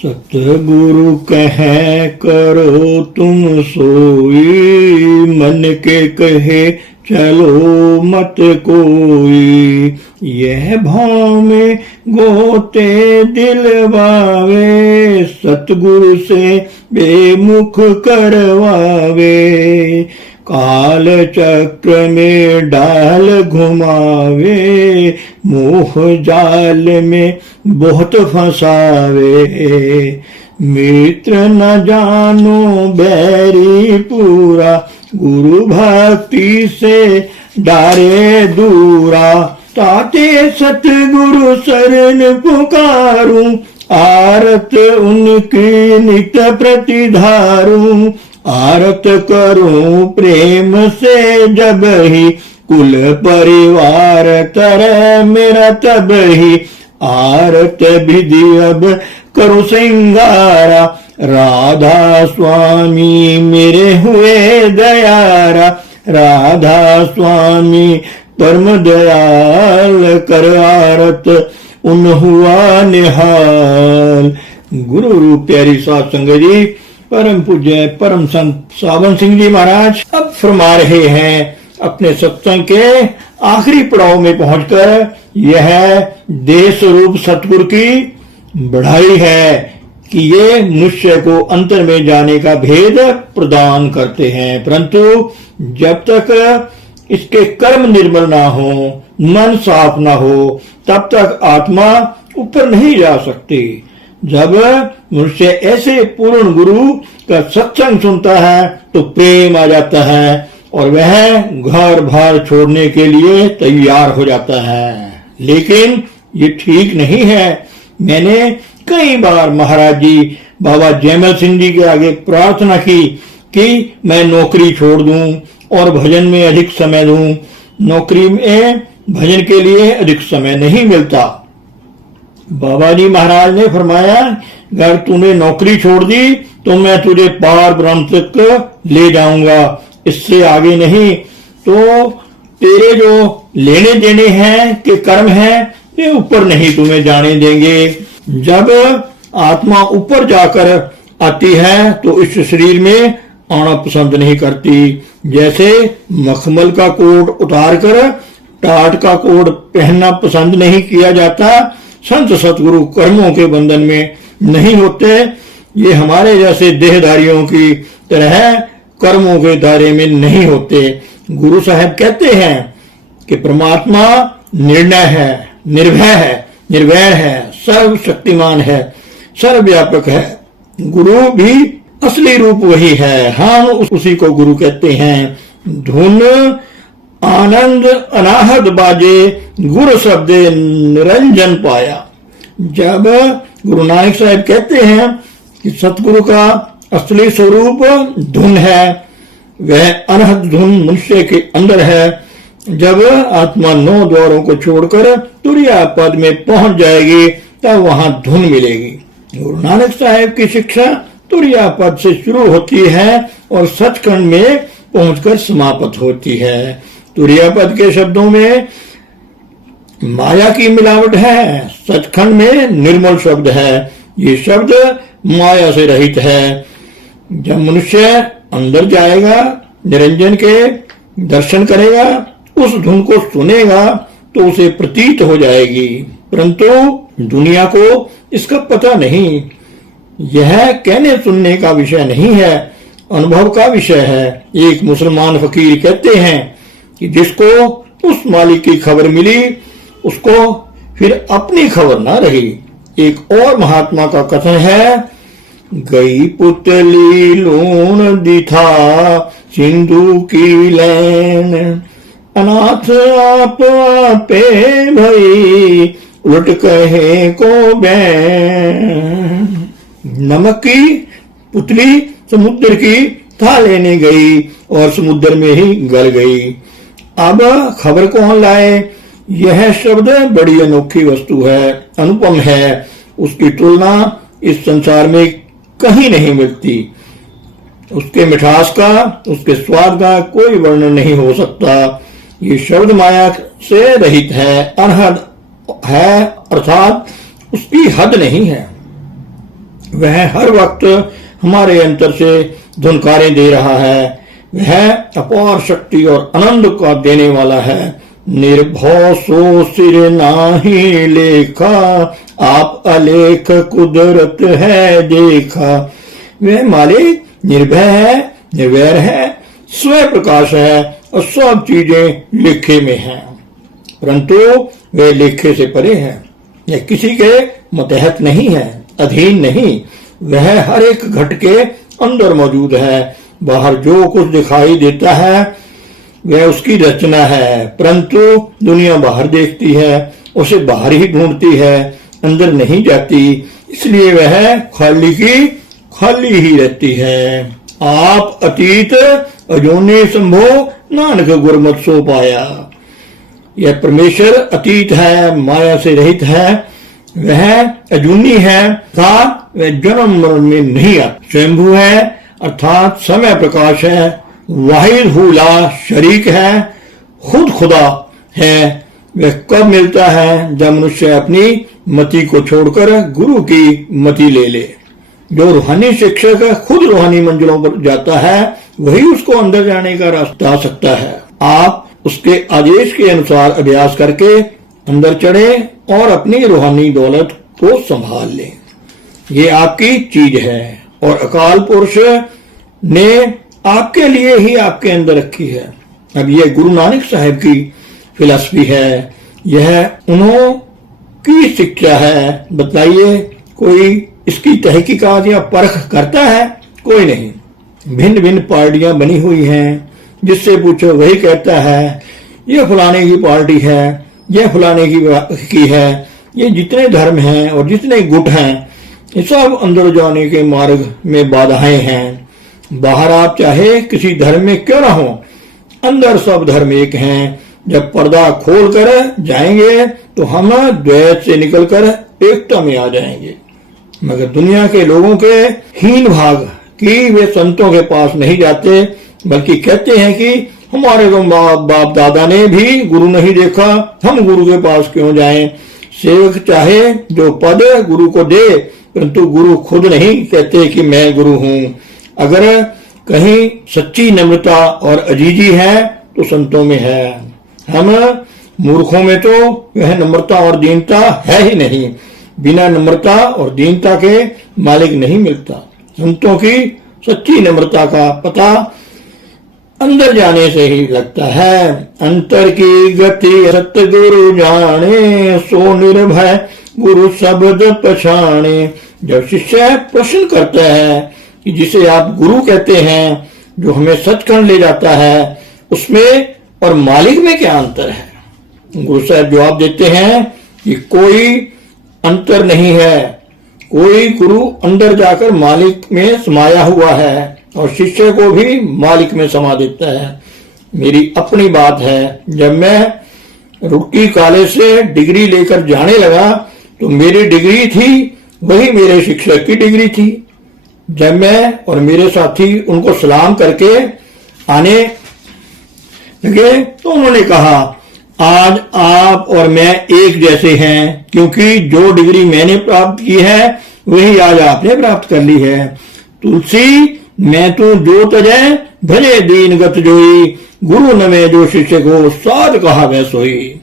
सतगुरु कहे करो तुम सोई, मन के कहे चलो मत कोई। यह भाव में गोते दिलवावे, सतगुरु से बेमुख करवावे। काल चक्र में डाल घुमावे, मोह जाल में बहुत फंसावे। मित्र न जानो बैरी पूरा, गुरु भक्ति से डारे दूरा। ताते सतगुरु शरण पुकारूं, आरत उनकी नित प्रतिधारूं। आरत करूं प्रेम से जब ही, कुल परिवार तरह मेरा तब ही। आरत विधि अब करो सिंगारा, राधा स्वामी मेरे हुए दयारा। राधा स्वामी परम दयाल, कर आरत उन हुआ निहाल। गुरु रूप प्यारी साध संगत जी, परम पूज्य परम संत सावन सिंह जी महाराज अब फरमा रहे हैं अपने सत्संग के आखिरी पड़ाव में पहुंचकर, यह देह स्वरूप सतगुरु की बढ़ाई है कि ये मनुष्य को अंतर में जाने का भेद प्रदान करते हैं, परंतु जब तक इसके कर्म निर्मल ना हो, मन साफ ना हो, तब तक आत्मा ऊपर नहीं जा सकती। जब मनुष्य ऐसे पूर्ण गुरु का सत्संग सुनता है तो प्रेम आ जाता है और वह घर बार छोड़ने के लिए तैयार हो जाता है। लेकिन ये ठीक नहीं है। मैंने कई बार महाराज जी बाबा जयमल सिंह जी के आगे प्रार्थना की कि मैं नौकरी छोड़ दूं और भजन में अधिक समय दूं। नौकरी में भजन के लिए अधिक समय नहीं मिलता। बाबा जी महाराज ने फरमाया, अगर तूने नौकरी छोड़ दी तो मैं तुझे पार ब्रह्म तक ले जाऊंगा, इससे आगे नहीं। तो तेरे जो लेने देने हैं के कर्म हैं, ये ऊपर नहीं तुम्हें जाने देंगे। जब आत्मा ऊपर जाकर आती है तो इस शरीर में आना पसंद नहीं करती। जैसे मखमल का कोट उतार कर टाट का कोट पहनना पसंद नहीं किया जाता, संत सतगुरु कर्मों के बंधन में नहीं होते। ये हमारे जैसे देहधारियों की तरह कर्मों के दायरे में नहीं होते। गुरु साहब कहते हैं कि परमात्मा निर्णय है, निर्भय है, निर्वैर है, सर्वशक्तिमान है, सर्वव्यापक है। गुरु भी असली रूप वही है। हम उसी को गुरु कहते हैं। धुन आनंद अनाहत बाजे, गुरु शब्द निरंजन पाया। जब गुरु नानक साहब कहते हैं कि सतगुरु का असली स्वरूप धुन है, वह अनहद धुन मनुष्य के अंदर है। जब आत्मा 9 द्वारों को छोड़कर तुरिया पद में पहुंच जाएगी तब वहां धुन मिलेगी। गुरु नानक साहब की शिक्षा तुरिया पद से शुरू होती है और सचखंड में पहुंचकर समाप्त होती है। तुरिया पद के शब्दों में माया की मिलावट है, सचखंड में निर्मल शब्द है। ये शब्द माया से रहित है। जब मनुष्य अंदर जाएगा, निरंजन के दर्शन करेगा, उस धुन को सुनेगा तो उसे प्रतीत हो जाएगी, परंतु दुनिया को इसका पता नहीं। यह कहने सुनने का विषय नहीं है, अनुभव का विषय है। एक मुसलमान फकीर कहते हैं कि जिसको उस मालिक की खबर मिली उसको फिर अपनी खबर ना रही। एक और महात्मा का कथन है, गई पुतली लूण दिथा सिंधु की लैन, अनाथ आप आपे भई उलट कहे को बैन। नमक की पुतली समुद्र की था लेने गई और समुद्र में ही गल गई। अब खबर कौन लाए? यह शब्द बड़ी अनोखी वस्तु है, अनुपम है। उसकी तुलना इस संसार में कहीं नहीं मिलती। उसके मिठास का, उसके स्वाद का कोई वर्णन नहीं हो सकता। ये शब्द माया से रहित है, अनहद है, अर्थात उसकी हद नहीं है। वह हर वक्त हमारे अंतर से धुनकारें दे रहा है। वह अपार शक्ति और आनंद का देने वाला है। निर्भव सो सिर नाही लेखा, आप अलेख कुदरत है देखा। वह मालिक निर्भय है, निर्वैर है, स्वयं प्रकाश है और सब चीजें लेखे में हैं, परंतु वे लेखे से परे है। यह किसी के मतहत नहीं है, अधीन नहीं। वह हर एक घट के अंदर मौजूद है। बाहर जो कुछ दिखाई देता है वह उसकी रचना है, परंतु दुनिया बाहर देखती है, उसे बाहर ही ढूंढती है, अंदर नहीं जाती। इसलिए वह खाली की खाली ही रहती है। आप अतीत अजूनी संभो, नानक गुरमत सो पाया। यह परमेश्वर अतीत है, माया से रहित है, वह अजूनी है अर्थात वह जन्म मरण में नहीं आता। स्वयंभू है अर्थात समय प्रकाश है, वाहिद हुला शरीक है, खुद खुदा है। वह कब मिलता है? जब मनुष्य अपनी मति को छोड़कर गुरु की मति ले ले। जो रूहानी शिक्षक खुद रूहानी मंजिलों पर जाता है वही उसको अंदर जाने का रास्ता सकता है। आप उसके आदेश के अनुसार अभ्यास करके अंदर चढ़े और अपनी रूहानी दौलत को संभाल लें। ये आपकी चीज है और अकाल पुरुष ने आपके लिए ही आपके अंदर रखी है। अब यह गुरु नानक साहब की फिलॉसफी है, यह उन्हों की शिक्षा है। बताइए कोई इसकी तहकीकात या परख करता है? कोई नहीं। भिन्न भिन्न पार्टियां बनी हुई हैं, जिससे पूछो वही कहता है यह फलाने की पार्टी है, यह फलाने की है। ये जितने धर्म हैं और जितने गुट हैं ये सब अंदर जाने के मार्ग में बाधाएं हैं। बाहर आप चाहे किसी धर्म में क्यों ना हो, अंदर सब धर्म एक हैं। जब पर्दा खोल कर जाएंगे तो हम द्वैत से निकलकर एकता में आ जाएंगे। मगर दुनिया के लोगों के हीन भाग कि वे संतों के पास नहीं जाते, बल्कि कहते हैं कि हमारे तो बाप दादा ने भी गुरु नहीं देखा, हम गुरु के पास क्यों जाएं। सेवक चाहे जो पद गुरु को दे, परंतु गुरु खुद नहीं कहते कि मैं गुरु हूं। अगर कहीं सच्ची नम्रता और अजीजी है तो संतों में है। हम मूर्खों में तो वह नम्रता और दीनता है ही नहीं। बिना नम्रता और दीनता के मालिक नहीं मिलता। संतों की सच्ची नम्रता का पता अंदर जाने से ही लगता है। अंतर की गति सतगुरु जाने, सो निर्भय गुरु शब्द पछाणे। जब शिष्य प्रश्न करता है कि जिसे आप गुरु कहते हैं, जो हमें सचखंड ले जाता है, उसमें और मालिक में क्या अंतर है? गुरु साहब जवाब देते हैं कि कोई अंतर नहीं है। कोई गुरु अंदर जाकर मालिक में समाया हुआ है और शिष्य को भी मालिक में समा देता है। मेरी अपनी बात है, जब मैं रुड़की कॉलेज से डिग्री लेकर जाने लगा तो मेरी डिग्री थी वही मेरे शिक्षक की डिग्री थी। जब मैं और मेरे साथी उनको सलाम करके आने लगे तो उन्होंने कहा आज आप और मैं एक जैसे हैं, क्योंकि जो डिग्री मैंने प्राप्त की है वही आज आपने प्राप्त कर ली है। तुलसी मैं तो जो तजय भजे दीन गत जोई, गुरु न में जो शिष्य को साध कहा वह सोई।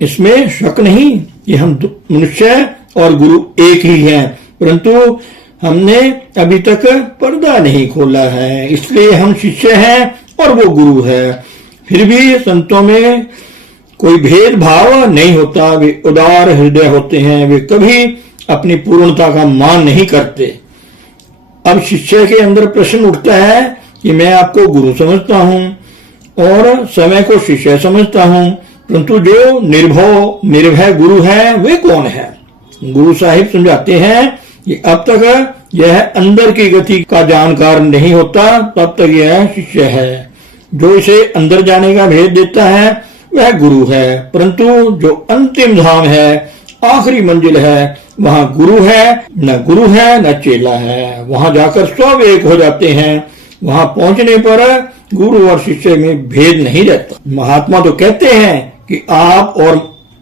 इसमें शक नहीं कि हम मनुष्य और गुरु एक ही हैं, परंतु हमने अभी तक पर्दा नहीं खोला है, इसलिए हम शिष्य हैं और वो गुरु है। फिर भी संतों में कोई भेदभाव नहीं होता। वे उदार हृदय होते हैं, वे कभी अपनी पूर्णता का मान नहीं करते। अब शिष्य के अंदर प्रश्न उठता है कि मैं आपको गुरु समझता हूं और समय को शिष्य समझता हूं, परंतु जो निर्भय गुरु है वे कौन है? गुरु साहिब समझाते हैं कि अब तक यह अंदर की गति का जानकार नहीं होता, तब तक यह शिष्य है। जो इसे अंदर जाने का भेद देता है वह गुरु है, परंतु जो अंतिम धाम है, आखिरी मंजिल है, वहां गुरु है न गुरु है न चेला है। वहां जाकर सब एक हो जाते हैं। वहां पहुंचने पर गुरु और शिष्य में भेद नहीं रहता। महात्मा तो कहते हैं कि आप और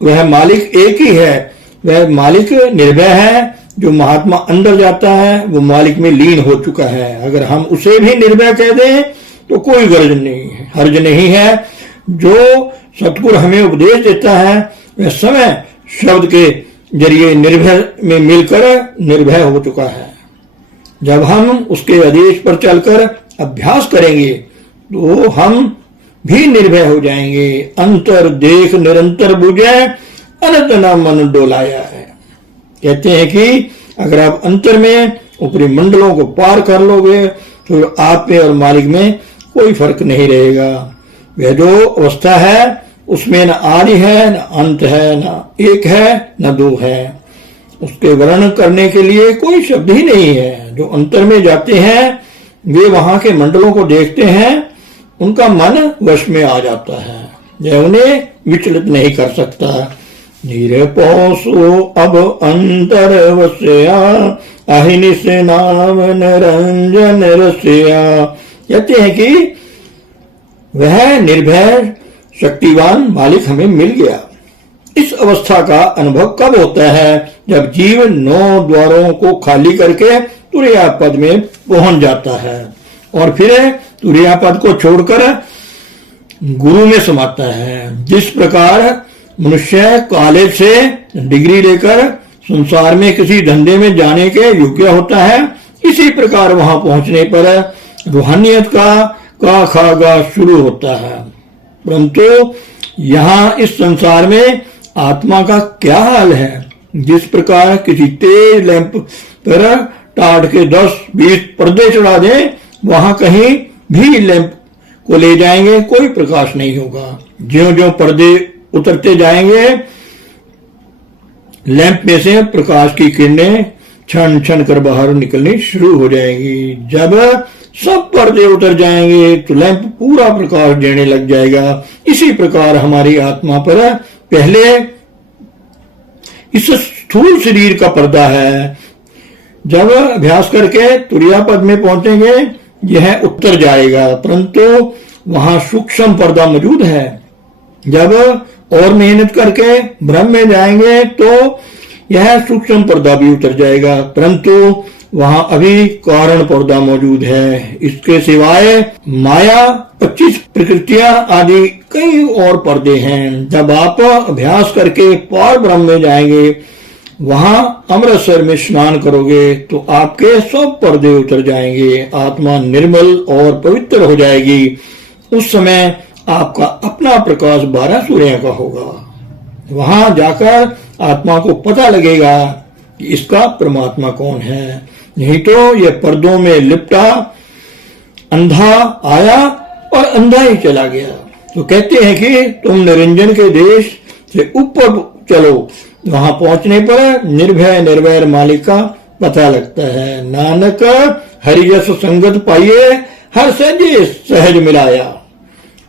वह मालिक एक ही है। वह मालिक निर्भय है जो महात्मा अंदर जाता है वो मालिक में लीन हो चुका है। अगर हम उसे भी निर्भय कह दें तो कोई गर्ज नहीं है, हर्ज नहीं है। जो सतगुरु हमें उपदेश देता है वह समय शब्द के जरिए निर्भय में मिलकर निर्भय हो चुका है। जब हम उसके आदेश पर चलकर अभ्यास करेंगे तो हम भी निर्भय हो जाएंगे। अंतर देख निरंतर बुझे अनंत न मन डोलाया है। कहते हैं कि अगर आप अंतर में ऊपरी मंडलों को पार कर लोगे तो आप में और मालिक में कोई फर्क नहीं रहेगा। वह जो अवस्था है उसमें न आदि है, न अंत है, न एक है, न दो है। उसके वर्णन करने के लिए कोई शब्द ही नहीं है। जो अंतर में जाते हैं वे वहां के मंडलों को देखते हैं, उनका मन वश में आ जाता है, यह उन्हें विचलित नहीं कर सकता। धीरे पौसो अब अंतर वस्या अहिनि से नाम निरंजन रस्या। कहते हैं कि वह निर्भय शक्तिवान मालिक हमें मिल गया। इस अवस्था का अनुभव कब होता है? जब जीव 9 द्वारों को खाली करके तुरैया पद में पहुंच जाता है और फिर तुरैया पद को छोड़कर गुरु में समाता है। जिस प्रकार मनुष्य कॉलेज से डिग्री लेकर संसार में किसी धंधे में जाने के योग्य होता है, इसी प्रकार वहां पहुंचने पर रूहानियत का खागा शुरू होता है। परंतु यहाँ इस संसार में आत्मा का क्या हाल है? जिस प्रकार किसी तेज लैंप पर टाट के 10-20 पर्दे चढ़ा दें, वहां कहीं भी लैंप को ले जाएंगे कोई प्रकाश नहीं होगा। ज्यों ज्यों पर्दे उतरते जाएंगे लैंप में से प्रकाश की किरणें क्षण क्षण कर बाहर निकलनी शुरू हो जाएंगी। जब सब पर्दे उतर जाएंगे तो लैंप पूरा प्रकाश देने लग जाएगा। इसी प्रकार हमारी आत्मा पर पहले इस स्थूल शरीर का पर्दा है। जब अभ्यास करके तुरैया पद में पहुंचेंगे यह उतर जाएगा, परंतु वहां सूक्ष्म पर्दा मौजूद है। जब और मेहनत करके ब्रह्म में जाएंगे तो यह सूक्ष्म पर्दा भी उतर जाएगा, परंतु वहां अभी कारण पर्दा मौजूद है। इसके सिवाय माया 25 प्रकृतियां आदि कई और पर्दे हैं। जब आप अभ्यास करके पार ब्रह्म में जाएंगे, वहां अमृतसर में स्नान करोगे तो आपके सब पर्दे उतर जाएंगे, आत्मा निर्मल और पवित्र हो जाएगी। उस समय आपका अपना प्रकाश 12 सूर्यों का होगा। वहां जाकर आत्मा को पता लगेगा कि इसका परमात्मा कौन है। नहीं तो यह पर्दों में लिपटा अंधा आया और अंधा ही चला गया। तो कहते हैं कि तुम निरंजन के देश से ऊपर चलो, वहां पहुंचने पर निर्भय निर्वैर मालिक का पता लगता है। नानक हरियस संगत पाइए हर सहजे सहज मिलाया।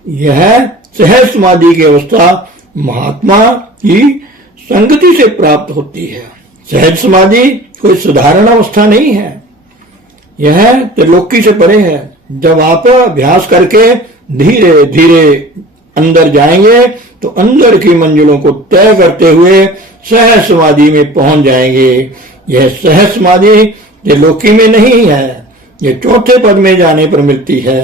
यह सहज समाधि की अवस्था महात्मा की संगति से प्राप्त होती है। सहज समाधि कोई साधारण अवस्था नहीं है, यह त्रिलोकी से परे है। जब आप अभ्यास करके धीरे धीरे अंदर जाएंगे तो अंदर की मंजिलों को तय करते हुए सहज समाधि में पहुंच जाएंगे। यह सहज समाधि त्रिलोकी में नहीं है, यह चौथे पद में जाने पर मिलती है।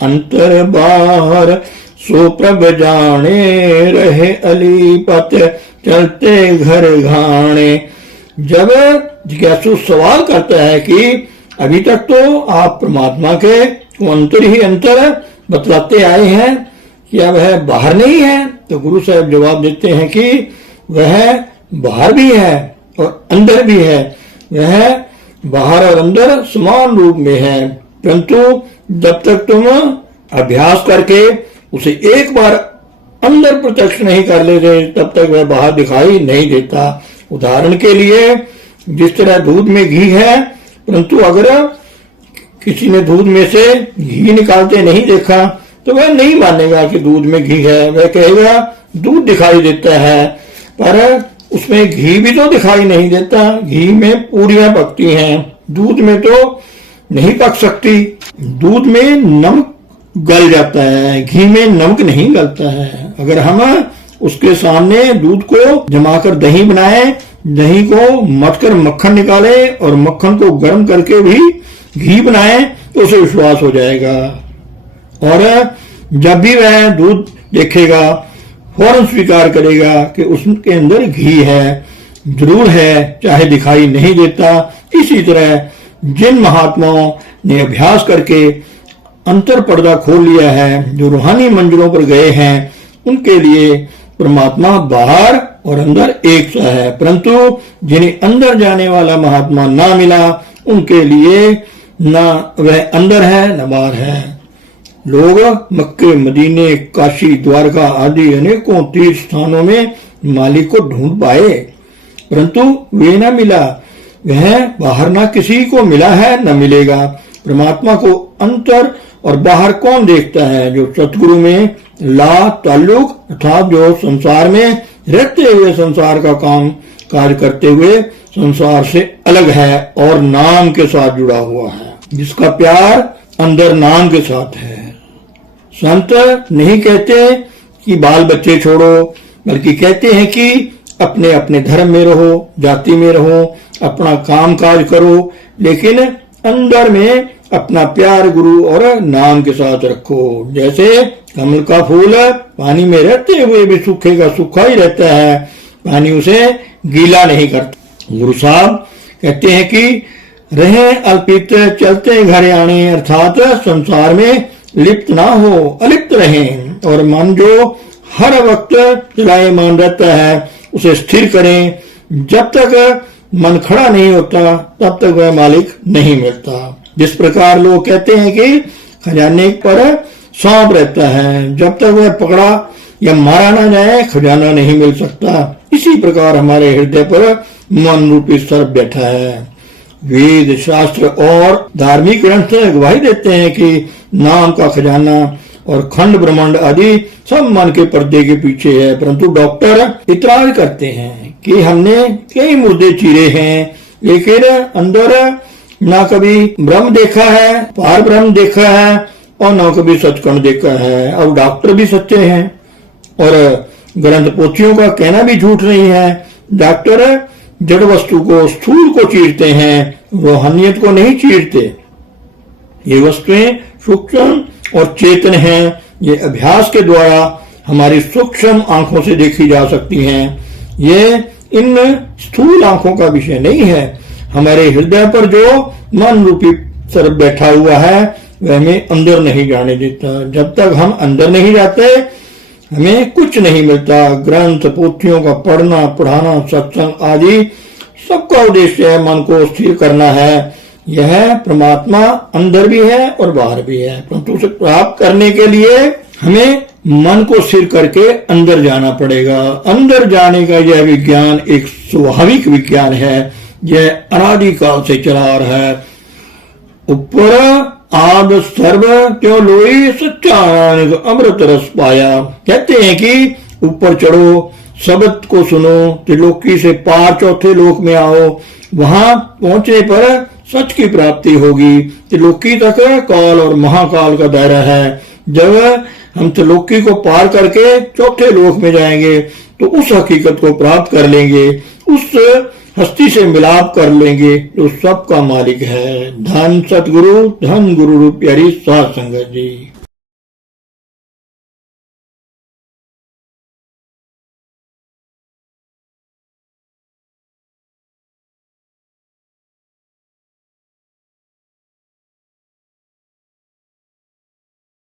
अंतर बाहर सो प्रभ जाने रहे अलीपत चलते घर घाणे। जब जिज्ञासु सवाल करता है कि अभी तक तो आप परमात्मा के अंतर ही अंतर बतलाते आए हैं, क्या वह बाहर नहीं है? तो गुरु साहब जवाब देते हैं कि वह बाहर भी है और अंदर भी है। वह बाहर और अंदर समान रूप में है, परंतु जब तक तुम अभ्यास करके उसे एक बार अंदर प्रत्यक्ष नहीं कर लेते तब तक वह बाहर दिखाई नहीं देता। उदाहरण के लिए जिस तरह दूध में घी है, परंतु अगर किसी ने दूध में से घी निकालते नहीं देखा तो वह नहीं मानेगा कि दूध में घी है। वह कहेगा दूध दिखाई देता है, पर उसमें घी भी तो दिखाई नहीं देता। घी में पूरियां पकती हैं, दूध में तो नहीं पक सकती। दूध में नमक गल जाता है, घी में नमक नहीं गलता है। अगर हम उसके सामने दूध को जमाकर दही बनाए दही को मथकर मक्खन निकाले और मक्खन को गर्म करके भी घी बनाए तो उसे विश्वास हो जाएगा। और जब भी वह दूध देखेगा फौरन स्वीकार करेगा कि उसके अंदर घी है, जरूर है, चाहे दिखाई नहीं देता। इसी तरह जिन महात्माओं ने अभ्यास करके अंतर पर्दा खोल लिया है, जो रूहानी मंजिलों पर गए हैं, उनके लिए परमात्मा बाहर और अंदर एक सा है। परंतु जिन्हें अंदर जाने वाला महात्मा ना मिला, उनके लिए ना वह अंदर है न बाहर है। लोग मक्के, मदीने, काशी, द्वारका आदि अनेकों तीर्थ स्थानों में मालिक को ढूंढ पाए, परंतु वे न मिला। वह बाहर ना किसी को मिला है न मिलेगा। परमात्मा को अंतर और बाहर कौन देखता है? जो सतगुरु में ला ताल्लुक अर्थात जो संसार में रहते हुए संसार का काम कार्य करते हुए संसार से अलग है और नाम के साथ जुड़ा हुआ है, जिसका प्यार अंदर नाम के साथ है। संत नहीं कहते कि बाल बच्चे छोड़ो, बल्कि कहते हैं कि अपने अपने धर्म में रहो, जाति में रहो, अपना काम काज करो, लेकिन अंदर में अपना प्यार गुरु और नाम के साथ रखो। जैसे कमल का फूल पानी में रहते हुए भी सूखेगा, सूखा ही रहता है, पानी उसे गीला नहीं करता। गुरु साहब कहते हैं कि रहें अल्पित चलते घर आने, अर्थात संसार में लिप्त ना हो, अलिप्त रहें। और मन जो हर वक्त चलायमान रहता है उसे स्थिर करें। जब तक मन खड़ा नहीं होता तब तक वह मालिक नहीं मिलता। जिस प्रकार लोग कहते हैं कि खजाने पर सांप रहता है, जब तक वह पकड़ा या मारा ना जाए खजाना नहीं मिल सकता, इसी प्रकार हमारे हृदय पर मन रूपी सर्प बैठा है। वेद, शास्त्र और धार्मिक ग्रंथ गवाही देते हैं कि नाम का खजाना और खंड ब्रह्मांड आदि सब मन के पर्दे के पीछे है। परंतु डॉक्टर इतराज करते हैं कि हमने कई मुर्दे चीरे हैं, लेकिन अंदर ना कभी ब्रह्म देखा है, पार ब्रह्म देखा है, और ना कभी सचखंड देखा है। और डॉक्टर भी सच्चे हैं और ग्रंथ पोथियों का कहना भी झूठ नहीं है। डॉक्टर जड़ वस्तु को, स्थूल को चीरते हैं, रूहानियत को नहीं चीरते। ये वस्तुएं सूक्ष्म और चेतन हैं। ये अभ्यास के द्वारा हमारी सूक्ष्म आंखों से देखी जा सकती हैं। ये इन स्थूल आंखों का विषय नहीं है। हमारे हृदय पर जो मन रूपी सर्प बैठा हुआ है वह हमें अंदर नहीं जाने देता। जब तक हम अंदर नहीं जाते हमें कुछ नहीं मिलता। ग्रंथ पोथियों का पढ़ना, पढ़ाना, सत्संग आदि सबका उद्देश्य है मन को स्थिर करना है। यह परमात्मा अंदर भी है और बाहर भी है, परंतु उसे प्राप्त करने के लिए हमें मन को स्थिर करके अंदर जाना पड़ेगा। अंदर जाने का यह विज्ञान एक स्वाभाविक विज्ञान है, यह अनादिकाल से चला आ रहा है। ऊपर आद सर्व क्यों लोई सच्चा अमृत रस पाया। कहते हैं कि ऊपर चढ़ो, शब्द को सुनो, त्रिलोकी से पार चौथे लोक में आओ, वहां पहुंचने पर सच की प्राप्ति होगी। त्रिलोकी तक काल और महाकाल का दायरा है। जब हम त्रिलोकी को पार करके चौथे लोक में जाएंगे तो उस हकीकत को प्राप्त कर लेंगे, उस हस्ती से मिलाप कर लेंगे जो सबका मालिक है। धन सतगुरु, धन गुरु रूप प्यारी साध संगत जी।